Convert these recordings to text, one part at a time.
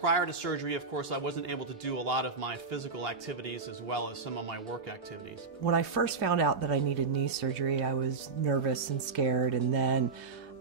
Prior to surgery, of course, I wasn't able to do a lot of my physical activities as well as some of my work activities. When I first found out that I needed knee surgery, I was nervous and scared, and then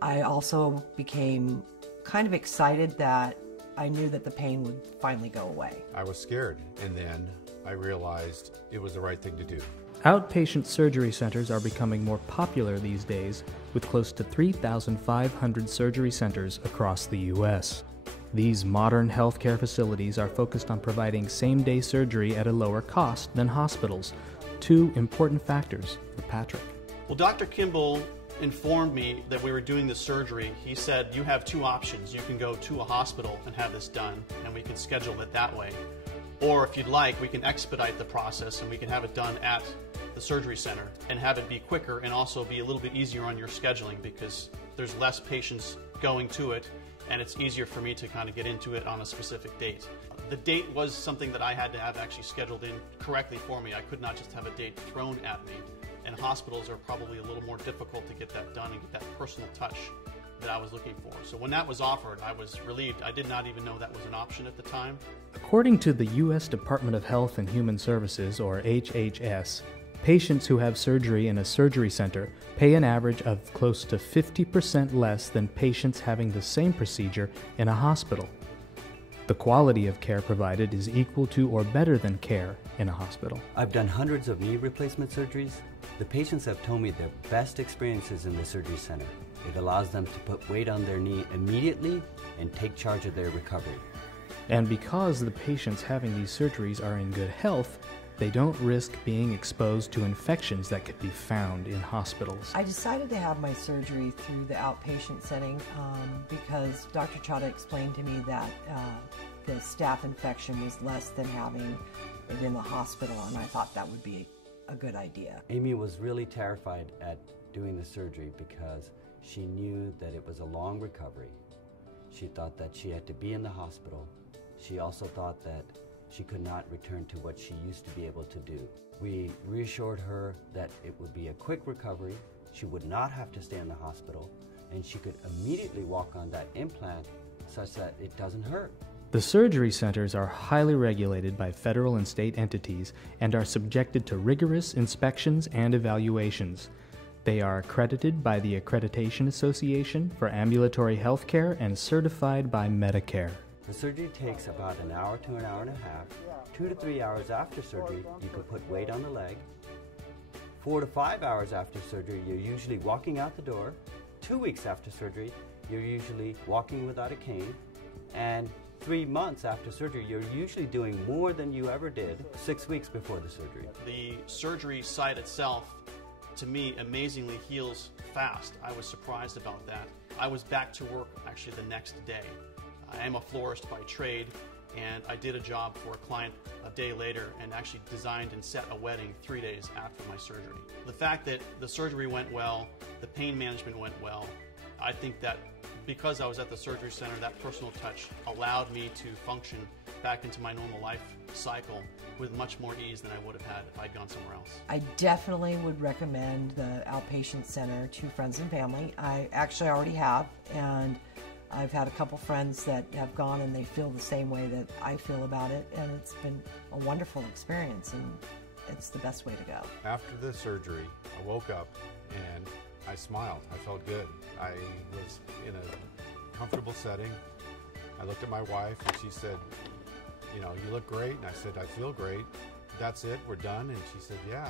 I also became kind of excited that I knew that the pain would finally go away. I was scared, and then I realized it was the right thing to do. Outpatient surgery centers are becoming more popular these days, with close to 3,500 surgery centers across the U.S. These modern healthcare facilities are focused on providing same-day surgery at a lower cost than hospitals, two important factors for Patrick. Well, Dr. Kimball informed me that we were doing this surgery. He said, you have two options. You can go to a hospital and have this done, and we can schedule it that way. Or if you'd like, we can expedite the process and we can have it done at the surgery center and have it be quicker and also be a little bit easier on your scheduling because there's less patients going to it, and it's easier for me to kind of get into it on a specific date. The date was something that I had to have actually scheduled in correctly for me. I could not just have a date thrown at me. And hospitals are probably a little more difficult to get that done and get that personal touch that I was looking for. So when that was offered, I was relieved. I did not even know that was an option at the time. According to the U.S. Department of Health and Human Services, or HHS, patients who have surgery in a surgery center pay an average of close to 50% less than patients having the same procedure in a hospital. The quality of care provided is equal to or better than care in a hospital. I've done hundreds of knee replacement surgeries. The patients have told me their best experiences in the surgery center. It allows them to put weight on their knee immediately and take charge of their recovery. And because the patients having these surgeries are in good health, they don't risk being exposed to infections that could be found in hospitals. I decided to have my surgery through the outpatient setting because Dr. Chada explained to me that the staph infection was less than having it in the hospital, and I thought that would be a good idea. Amy was really terrified at doing the surgery because she knew that it was a long recovery. She thought that she had to be in the hospital. She also thought that she could not return to what she used to be able to do. We reassured her that it would be a quick recovery, she would not have to stay in the hospital, and she could immediately walk on that implant such that it doesn't hurt. The surgery centers are highly regulated by federal and state entities and are subjected to rigorous inspections and evaluations. They are accredited by the Accreditation Association for Ambulatory Healthcare and certified by Medicare. The surgery takes about an hour to an hour and a half. 2 to 3 hours after surgery, you can put weight on the leg. 4 to 5 hours after surgery, you're usually walking out the door. 2 weeks after surgery, you're usually walking without a cane. And 3 months after surgery, you're usually doing more than you ever did 6 weeks before the surgery. The surgery site itself, to me, amazingly heals fast. I was surprised about that. I was back to work actually the next day. I am a florist by trade, and I did a job for a client a day later and actually designed and set a wedding 3 days after my surgery. The fact that the surgery went well, the pain management went well, I think that because I was at the surgery center, that personal touch allowed me to function back into my normal life cycle with much more ease than I would have had if I'd gone somewhere else. I definitely would recommend the outpatient center to friends and family. I actually already have, and I've had a couple friends that have gone and they feel the same way that I feel about it, and it's been a wonderful experience, and it's the best way to go. After the surgery, I woke up and I smiled. I felt good. I was in a comfortable setting. I looked at my wife and she said, you know, you look great. And I said, I feel great. That's it, we're done. And she said, yeah.